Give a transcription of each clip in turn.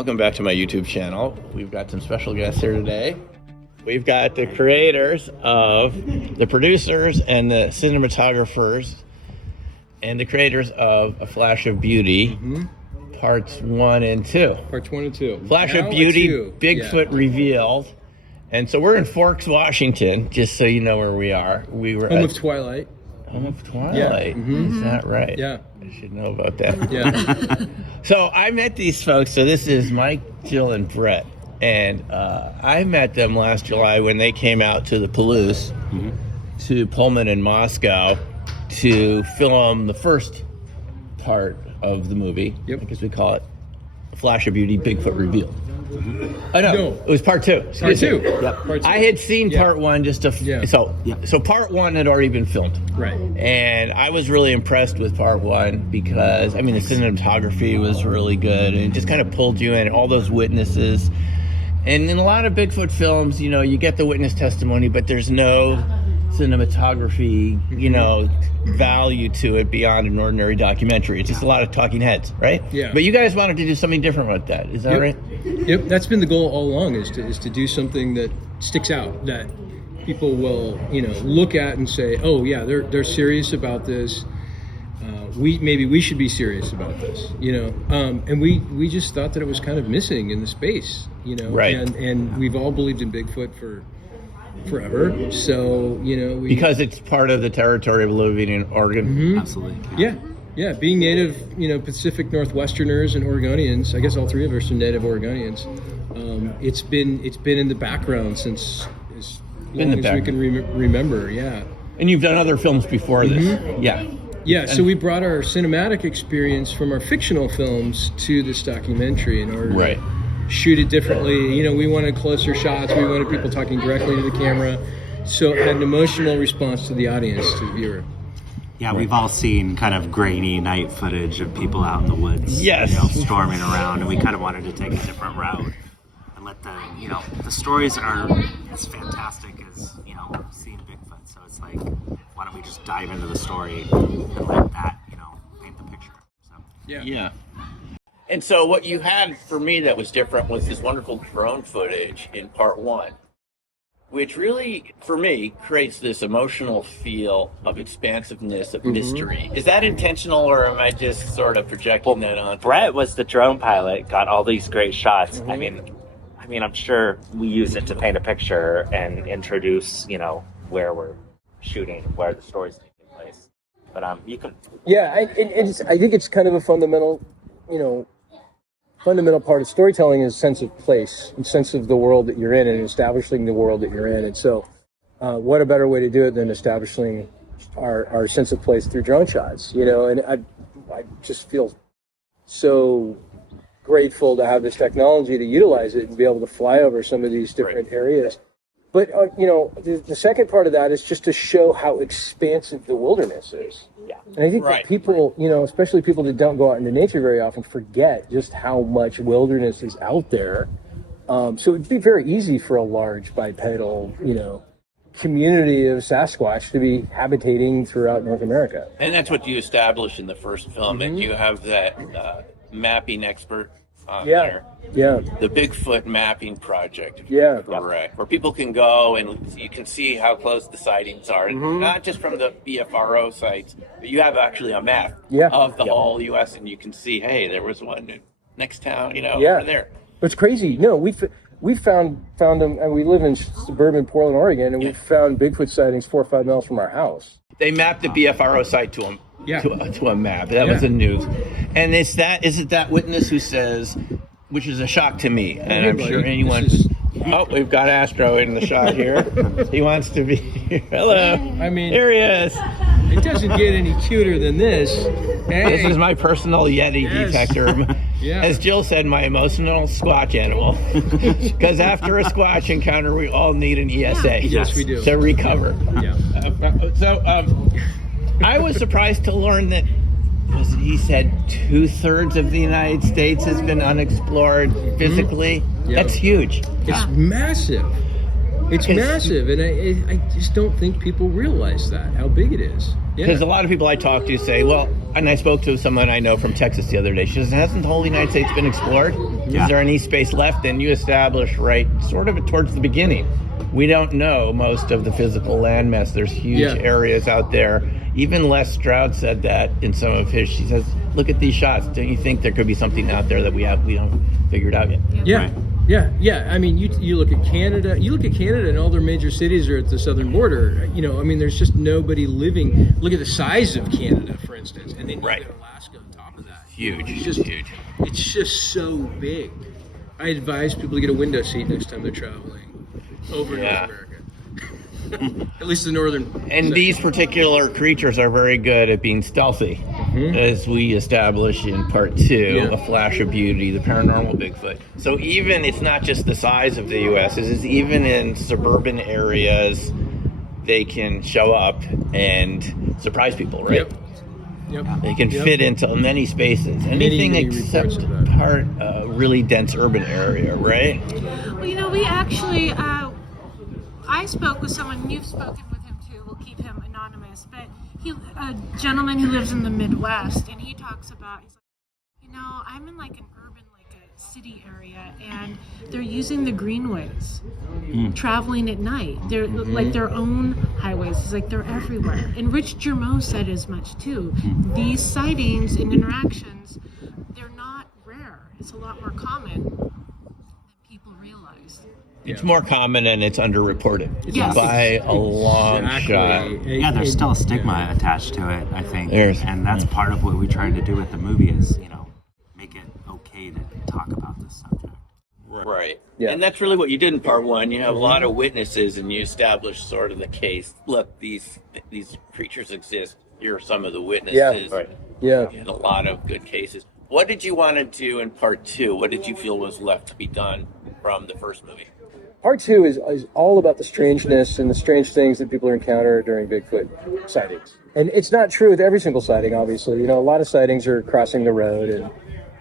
Welcome back to my YouTube channel. We've got some special guests here today. We've got the creators of, the producers and the cinematographers and the creators of A Flash of Beauty, parts 1 and 2. Parts 1 and 2. Flash of Beauty, Bigfoot Revealed. And so we're in Forks, Washington, just so you know where we are. We were Home of Twilight. Home of Twilight. Is that right? Yeah. I should know about that. Yeah. So I met these folks. So this is Mike, Jill, and Brett. And I met them last July when they came out to the Palouse, to Pullman in Moscow, to film the first part of the movie. I guess we call it Flash of Beauty, Bigfoot Revealed. Oh no, it was part 2. Part 2. Yep. Part 2. I had seen part 1 just to so part 1 had already been filmed. Right. And I was really impressed with part 1 because I mean the cinematography was really good and it just kind of pulled you in, all those witnesses. And in a lot of Bigfoot films, you know, you get the witness testimony, but there's no cinematography, you know, value to it beyond an ordinary documentary. It's just a lot of talking heads, right? Yeah. But you guys wanted to do something different with that. Is that right? Yep. That's been the goal all along, is to do something that sticks out, that people will, you know, look at and say, oh yeah, they're serious about this. We should be serious about this, you know. And we just thought that it was kind of missing in the space, you know. Right. And we've all believed in Bigfoot for forever, so you know, because it's part of the territory of living in Oregon. Absolutely. Yeah, being native, you know, Pacific Northwesterners and Oregonians. I guess all three of us are native Oregonians. It's been in the background since as long as we can remember. Yeah. And you've done other films before this. Yeah. So we brought our cinematic experience from our fictional films to this documentary in order to shoot it differently. You know, we wanted closer shots. We wanted people talking directly to the camera, so it had an emotional response to the audience, to the viewer. Yeah, we've all seen kind of grainy night footage of people out in the woods, you know, storming around, and we kind of wanted to take a different route and let the stories are as fantastic as, you know, seeing Bigfoot. So it's like, why don't we just dive into the story and let that, you know, paint the picture. So Yeah. And so what you had for me that was different was this wonderful drone footage in part 1, which really, for me, creates this emotional feel of expansiveness, of mystery. Is that intentional, or am I just sort of projecting that on? Brett was the drone pilot, got all these great shots. I mean, I'm sure we use it to paint a picture and introduce, you know, where we're shooting, where the story's taking place. But you can. Yeah, I think it's kind of a fundamental part of storytelling is sense of place and sense of the world that you're in and establishing the world that you're in. And so what a better way to do it than establishing our sense of place through drone shots, you know. And I just feel so grateful to have this technology to utilize it and be able to fly over some of these different areas. But, you know, the second part of that is just to show how expansive the wilderness is. Yeah. And I think that people, you know, especially people that don't go out into nature very often, forget just how much wilderness is out there. So it would be very easy for a large bipedal, you know, community of Sasquatch to be habitating throughout North America. And that's what you established in the first film, and you have that mapping expert on there. Yeah. The Bigfoot Mapping Project. Correct. Where people can go and you can see how close the sightings are. And not just from the BFRO sites, but you have actually a map of the whole U.S. and you can see, hey, there was one next town, you know, over there. It's crazy. No, we found them, and we live in suburban Portland, Oregon, and we found Bigfoot sightings 4 or 5 miles from our house. They mapped the BFRO site to a map. That was the news. And is it that witness who says, which is a shock to me, and I'm sure anyone... Oh, we've got Astro in the shot here. He wants to be here. Hello. I mean... Here he is. It doesn't get any cuter than this. Hey. This is my personal Yeti detector. As Jill said, my emotional Squatch animal. Because after a Squatch encounter, we all need an ESA. Yes, we do. To recover. I was surprised to learn that he said 2/3 of the United States has been unexplored physically. That's huge. It's massive. It's massive, and I just don't think people realize that, how big it is. Because a lot of people I talk to say, well, and I spoke to someone I know from Texas the other day. She says, hasn't the whole United States been explored? Yeah. Is there any space left? And you establish right sort of towards the beginning. We don't know most of the physical landmass. There's huge areas out there. Even Les Stroud said that in some of his. She says, look at these shots. Don't you think there could be something out there that we don't figured out yet? Yeah. Right. Yeah. I mean, you look at Canada. You look at Canada, and all their major cities are at the southern border. I mean, there's just nobody living. Look at the size of Canada, for instance, and then you Right. got Alaska on top of that. Huge, It's just huge. It's just so big. I advise people to get a window seat next time they're traveling over North America. At least the northern. And section. these particular creatures are very good at being stealthy, as we establish in part 2, A Flash of Beauty, the Paranormal Bigfoot. So even, it's not just the size of the U.S., it's even in suburban areas, they can show up and surprise people, right? Yep. They can fit into many spaces. Anything many except reports of that. part really dense urban area, right? Well, we actually, I spoke with someone, and you've spoken with him too, we'll keep him anonymous, but a gentleman who lives in the Midwest, and he talks about, he's like, I'm in like an urban, like a city area, and they're using the greenways, traveling at night. They're like their own highways. It's like they're everywhere. And Rich Germeau said as much too. These sightings and interactions, they're not rare. It's a lot more common than people realize. It's more common and it's underreported Yes. by a long shot. Yeah, there's still a stigma attached to it, I think. There's- and that's part of what we tried to do with the movie is, make it okay to talk about this subject. Right. Yeah. And that's really what you did in part 1. You have a lot of witnesses and you establish sort of the case. Look, these creatures exist. Here are some of the witnesses. Yeah. Right. Yeah. You had a lot of good cases. What did you want to do in part 2? What did you feel was left to be done from the first movie? Part 2 is all about the strangeness and the strange things that people encounter during Bigfoot sightings. And it's not true with every single sighting, obviously. A lot of sightings are crossing the road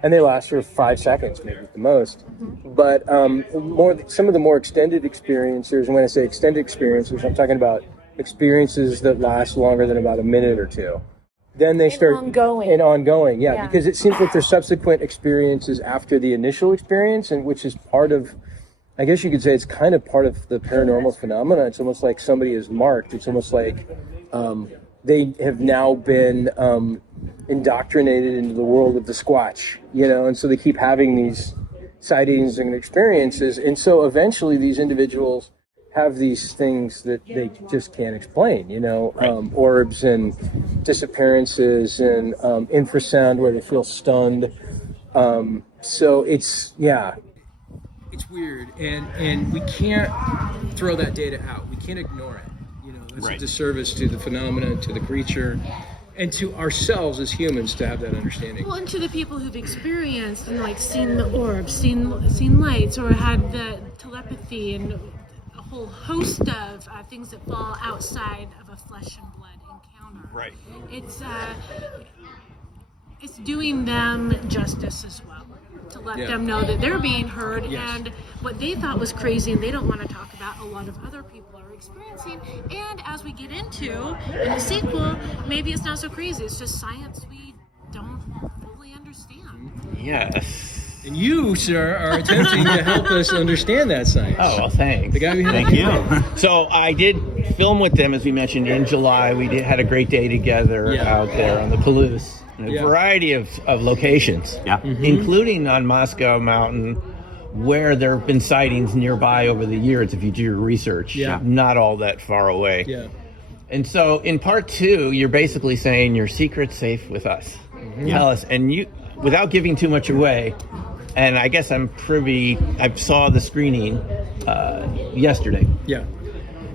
and they last for 5 seconds, maybe at the most. But some of the more extended experiences, and when I say extended experiences, I'm talking about experiences that last longer than about a minute or two. Then they start ongoing, yeah, because it seems like there's subsequent experiences after the initial experience, and which is part of, I guess you could say, it's kind of part of the paranormal phenomena. It's almost like somebody is marked. It's almost like they have now been indoctrinated into the world of the Squatch, and so they keep having these sightings and experiences, and so eventually these individuals have these things that they just can't explain, orbs and disappearances and infrasound where they feel stunned. So it's weird, and we can't throw that data out. We can't ignore it. That's a disservice to the phenomenon, to the creature, and to ourselves as humans to have that understanding. Well, and to the people who've experienced and like seen the orbs, seen lights, or had the telepathy and a whole host of things that fall outside of a flesh and blood encounter. Right. It's doing them justice as well, to let them know that they're being heard, and what they thought was crazy and they don't want to talk about, a lot of other people are experiencing. And as we get into in the sequel, maybe it's not so crazy. It's just science we don't fully understand. Yes. And you, sir, are attempting to help us understand that science. Oh, well, thanks. The guy we Thank you. So I did film with them, as we mentioned, in July. We had a great day together out there on the Palouse. In a variety of locations, including on Moscow Mountain, where there have been sightings nearby over the years, if you do your research. Not all that far away. Yeah. And so in part 2, you're basically saying your secret's safe with us. Tell us. And you, without giving too much away, and I guess I saw the screening yesterday. Yeah.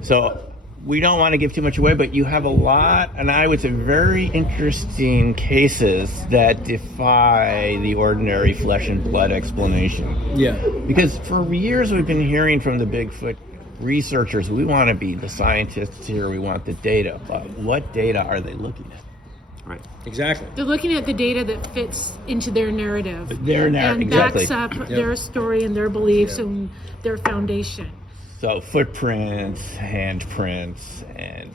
So we don't want to give too much away, but you have a lot, and I would say very interesting cases that defy the ordinary flesh and blood explanation. Yeah. Because for years we've been hearing from the Bigfoot researchers, we want to be the scientists here, we want the data. But what data are they looking at? Right. Exactly. They're looking at the data that fits into their narrative. And backs up their story and their beliefs and their foundation. So footprints, handprints, and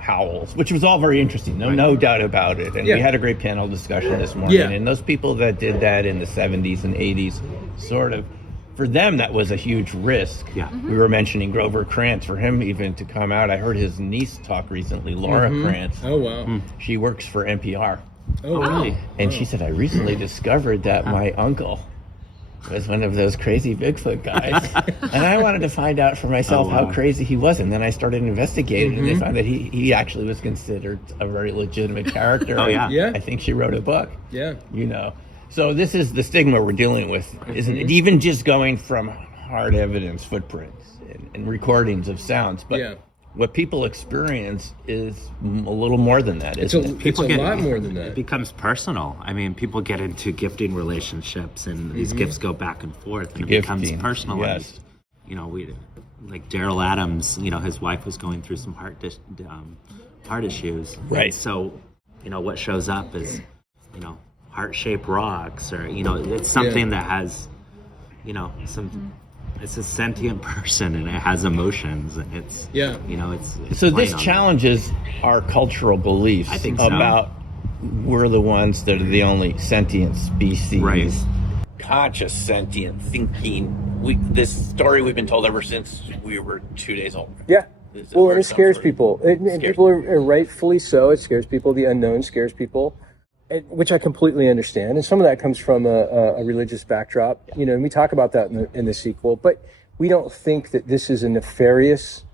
howls, which was all very interesting. No doubt about it. And we had a great panel discussion this morning. Yeah. And those people that did that in the 70s and 80s, sort of, for them, that was a huge risk. Yeah. We were mentioning Grover Krantz, for him even to come out. I heard his niece talk recently, Laura Krantz. Oh, wow. She works for NPR. Oh, wow. And she said, I recently discovered that my uncle was one of those crazy Bigfoot guys. And I wanted to find out for myself how crazy he was. And then I started investigating, and I found that he actually was considered a very legitimate character. Yeah. I think she wrote a book. Yeah. You know. So this is the stigma we're dealing with, isn't it? Even just going from hard evidence, footprints, and recordings of sounds. But what people experience is a little more than that, isn't it? It's a lot more than that. It becomes personal. I mean, people get into gifting relationships, and these gifts go back and forth, and it becomes personalized. Yes. You know, like Daryl Adams. You know, his wife was going through some heart issues. Right. And so, you know, what shows up is, you know, heart-shaped rocks, or you know, it's something that has, you know, some. It's a sentient person, and it has emotions, and it's you know, it's so this playing on challenges our cultural beliefs I think so. about we're the ones that are the only sentient species, Right. conscious, sentient, thinking. This story we've been told ever since we were 2 days old. Yeah. This is Well, where and it scares from. people. And people are rightfully so. It scares people. The unknown scares people, which I completely understand. And some of that comes from a religious backdrop. You know, and we talk about that in the sequel. But we don't think that this is a nefarious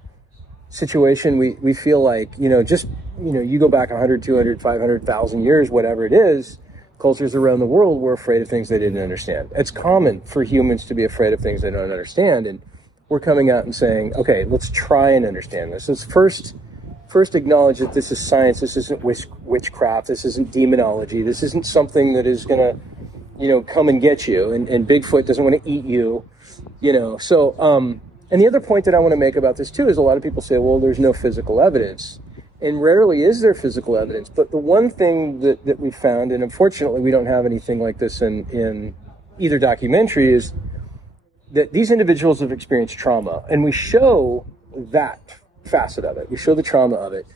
situation. We feel like, you know, just, you know, you go back 100, 200, 500,000 years, whatever it is, cultures around the world were afraid of things they didn't understand. It's common for humans to be afraid of things they don't understand. And we're coming out and saying, okay, let's try and understand this. Let's first acknowledge that this is science. This isn't witchcraft. This isn't demonology. This isn't something that is going to, you know, come and get you. And Bigfoot doesn't want to eat you, you know. So, and the other point that I want to make about this too is a lot of people say, well, there's no physical evidence. And rarely is there physical evidence. But the one thing that we found, and unfortunately we don't have anything like this in either documentary, is that these individuals have experienced trauma. And we show that facet of it. We show the trauma of it.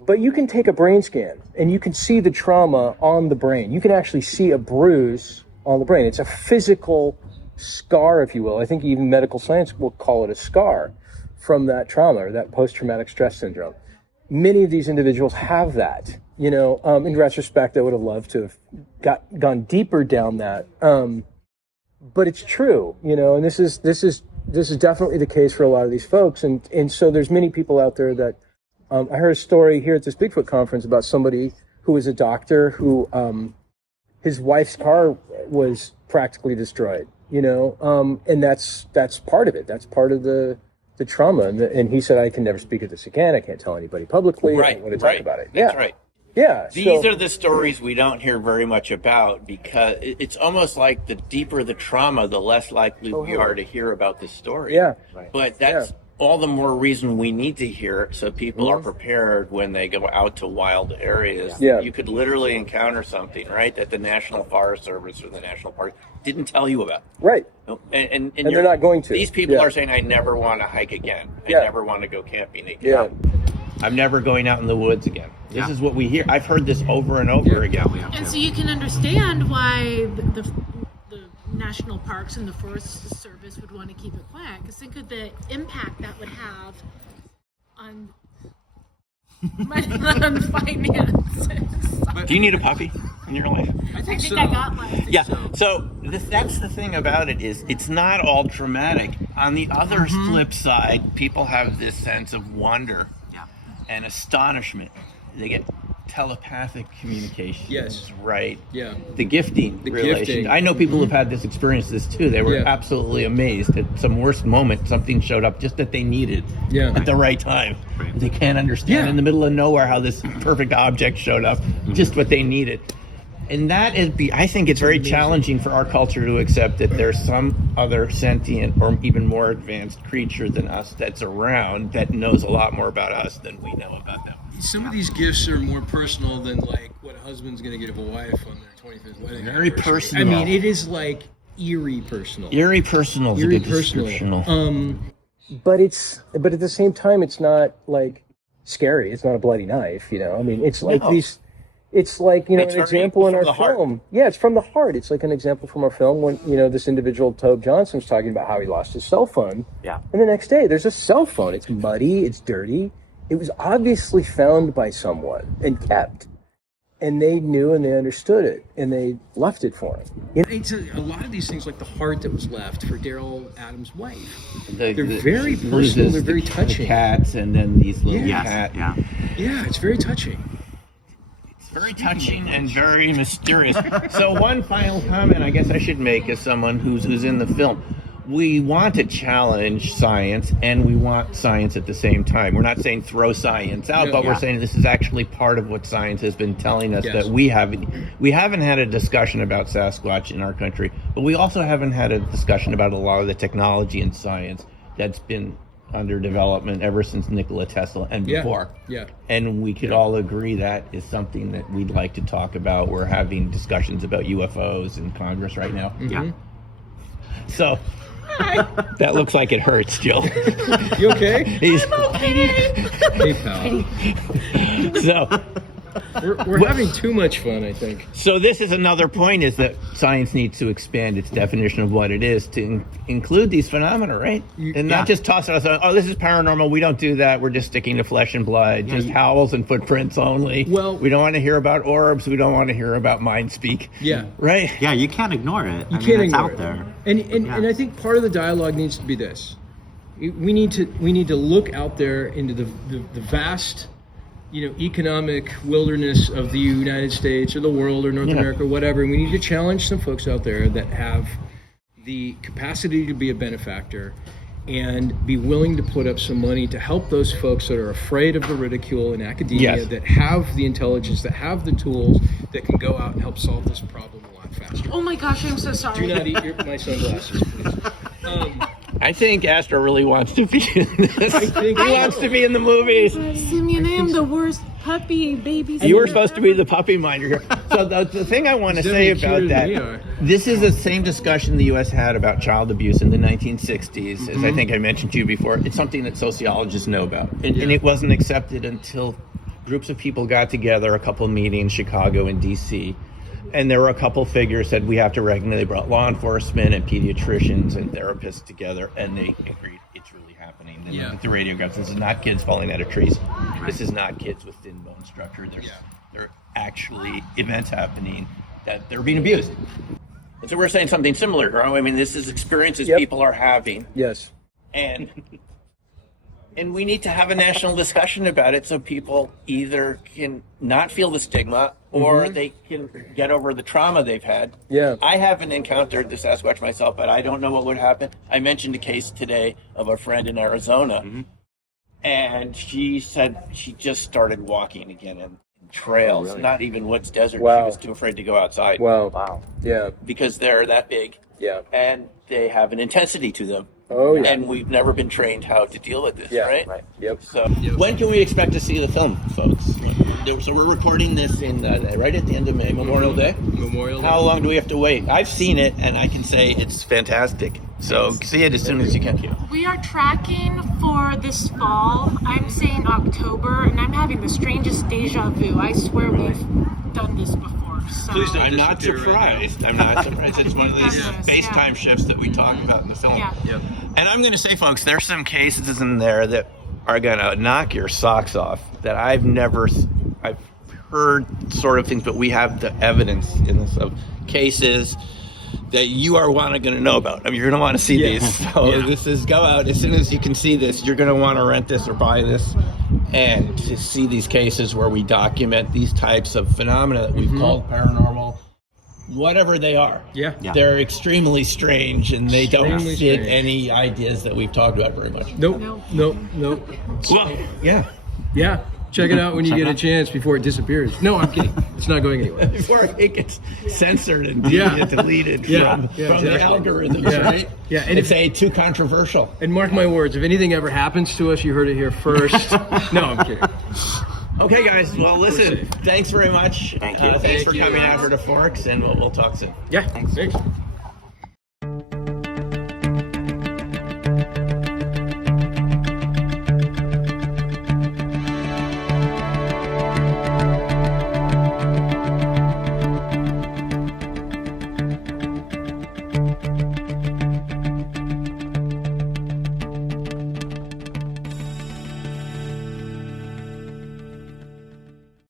But you can take a brain scan and you can see the trauma on the brain. You can actually see a bruise on the brain. It's a physical scar, if you will. I think even medical science will call it a scar from that trauma or that post-traumatic stress syndrome. Many of these individuals have that. You know, in retrospect, I would have loved to have gone deeper down that. But it's true, you know, and this is definitely the case for a lot of these folks. And so there's many people out there that, I heard a story here at this Bigfoot conference about somebody who was a doctor who, his wife's car was practically destroyed, you know, and that's part of it. That's part of the trauma. And he said, I can never speak of this again. I can't tell anybody publicly. I don't want to talk about it. That's right. Yeah. These are the stories we don't hear very much about, because it's almost like the deeper the trauma, the less likely we are to hear about the story. Yeah. But that's all the more reason we need to hear it, so people are prepared when they go out to wild areas. Yeah. You could literally encounter something, right, that the National Forest Service or the National Park didn't tell you about. Right. And they're not going to. These people are saying, I never want to hike again. I never want to go camping again. Yeah. I'm never going out in the woods again. This is what we hear. I've heard this over and over again. And so you can understand why the national parks and the Forest Service would want to keep it quiet, because think of the impact that would have on on finances. Do you need a puppy in your life? I think I got one. Yeah. So that's the thing about it, is it's not all dramatic. On the other flip side, people have this sense of wonder and astonishment. They get telepathic communication. Yes. Right. Yeah. The gifting relation. gifting. I know people who've had this experience too. They were absolutely amazed at some worst moment. Something showed up just that they needed at the right time. Right. They can't understand in the middle of nowhere how this perfect object showed up, just what they needed. And that is, I think it's very challenging for our culture to accept that there's some other sentient or even more advanced creature than us that's around that knows a lot more about us than we know about them. Some of these gifts are more personal than like what a husband's going to give a wife on their 25th wedding Very anniversary. personal. I mean, it is like eerie personal. Eerie personal is a good personal. description. But at the same time, it's not like scary. It's not a bloody knife, you know. I mean, it's like No. these. It's like, you know, It's an example in from our the heart. film. Yeah, it's from the heart. It's like an example from our film when, you know, this individual, Tobe Johnson, was talking about how he lost his cell phone. Yeah. And the next day, there's a cell phone. It's muddy. It's dirty. It was obviously found by someone and kept. And they knew and they understood it. And they left it for him. It's a lot of these things, like the heart that was left for Daryl Adams' wife. They're very personal, they're very touching. The cats and then these little Yes, cat. Yeah. Yeah, it's very touching. Very touching and very mysterious. So one final comment I guess I should make as someone who's in the film. We want to challenge science and we want science at the same time. We're not saying throw science out, No, but we're yeah. saying this is actually part of what science has been telling us, Yes. that we haven't had a discussion about Sasquatch in our country, but we also haven't had a discussion about a lot of the technology and science that's been under development ever since Nikola Tesla and Yeah. before. Yeah. And we could all agree that is something that we'd like to talk about. We're having discussions about UFOs in Congress right now. Yeah. So that looks like it hurts, Jill. You okay? He's- Hey, pal. so We're having too much fun, I think. So this is another point, is that science needs to expand its definition of what it is to include these phenomena, right? And not just toss us, oh, this is paranormal. We don't do that. We're just sticking to flesh and blood, just howls and footprints only. Well- we don't want to hear about orbs. We don't want to hear about mind speak. Yeah. Right? Yeah, you can't ignore it. You I mean, can't it's ignore out it. there. And I think part of the dialogue needs to be this: we need to look out there into the vast, you know, economic wilderness of the United States or the world or North America or whatever, and we need to challenge some folks out there that have the capacity to be a benefactor and be willing to put up some money to help those folks that are afraid of the ridicule in academia, Yes. that have the intelligence, that have the tools, that can go out and help solve this problem a lot faster. Oh my gosh, I'm so sorry. Do not eat my sunglasses, please. I think Astra really wants to be in this. think He wants to be in the movies. Simeon, I am the worst puppy baby. You were supposed to be the puppy minder here. So the thing I want to say Definitely about cuter that, than we are. this is the same discussion the U.S. had about child abuse in the 1960s, as I think I mentioned to you before. It's something that sociologists know about. And it wasn't accepted until groups of people got together, a couple of meetings, Chicago and D.C., and there were a couple figures said we have to recognize. They brought law enforcement and pediatricians and therapists together, and they agreed it's really happening. They looked at the radiographs. This is not kids falling out of trees. This is not kids with thin bone structure. There are actually events happening that they're being abused. And so we're saying something similar, right? I mean, this is experiences people are having, Yes. and we need to have a national discussion about it so people either can not feel the stigma or they can get over the trauma they've had. Yeah. I haven't encountered the Sasquatch myself, but I don't know what would happen. I mentioned a case today of a friend in Arizona, and she said she just started walking again in trails, not even woods, desert. Wow. She was too afraid to go outside. Wow. Yeah. Because they're that big. Yeah. And they have an intensity to them. Oh, yeah. And we've never been trained how to deal with this, Yeah. right? Yep. So when can we expect to see the film, folks? So we're recording this in right at the end of May, Memorial Day. Memorial Day. How long do we have to wait? I've seen it, and I can say it's fantastic. So see it as soon as you can. We are tracking for this fall. I'm saying October, and I'm having the strangest deja vu. I swear we've done this before. So. Please don't. I'm not Disappear right surprised. I'm not surprised. It's one of these Yeah. space-time shifts that we talk about in the film. Yeah. Yeah. And I'm going to say, folks, there's some cases in there that are going to knock your socks off that I've heard sort of things, but we have the evidence in this of cases that you are going to know about. I mean, you're going to want to see these. So this is, go out as soon as you can see this. You're going to want to rent this or buy this, and to see these cases where we document these types of phenomena that we've called paranormal, whatever they are. Yeah. They're extremely strange, and they don't Extremely fit strange. any ideas that we've talked about very much. Nope. No. Nope. Well, yeah. Yeah. Check it out when you get a chance before it disappears. No, I'm kidding. It's not going anywhere. Before it gets censored and deleted Yeah. from the Exactly. algorithms, Yeah. right? Yeah, and It's too controversial. And mark my words, if anything ever happens to us, you heard it here first. No, I'm kidding. Okay, guys. Well, listen. Thanks very much. Thank you. Thanks for Thank coming you. over to Forks, and we'll talk soon. Yeah. Thanks.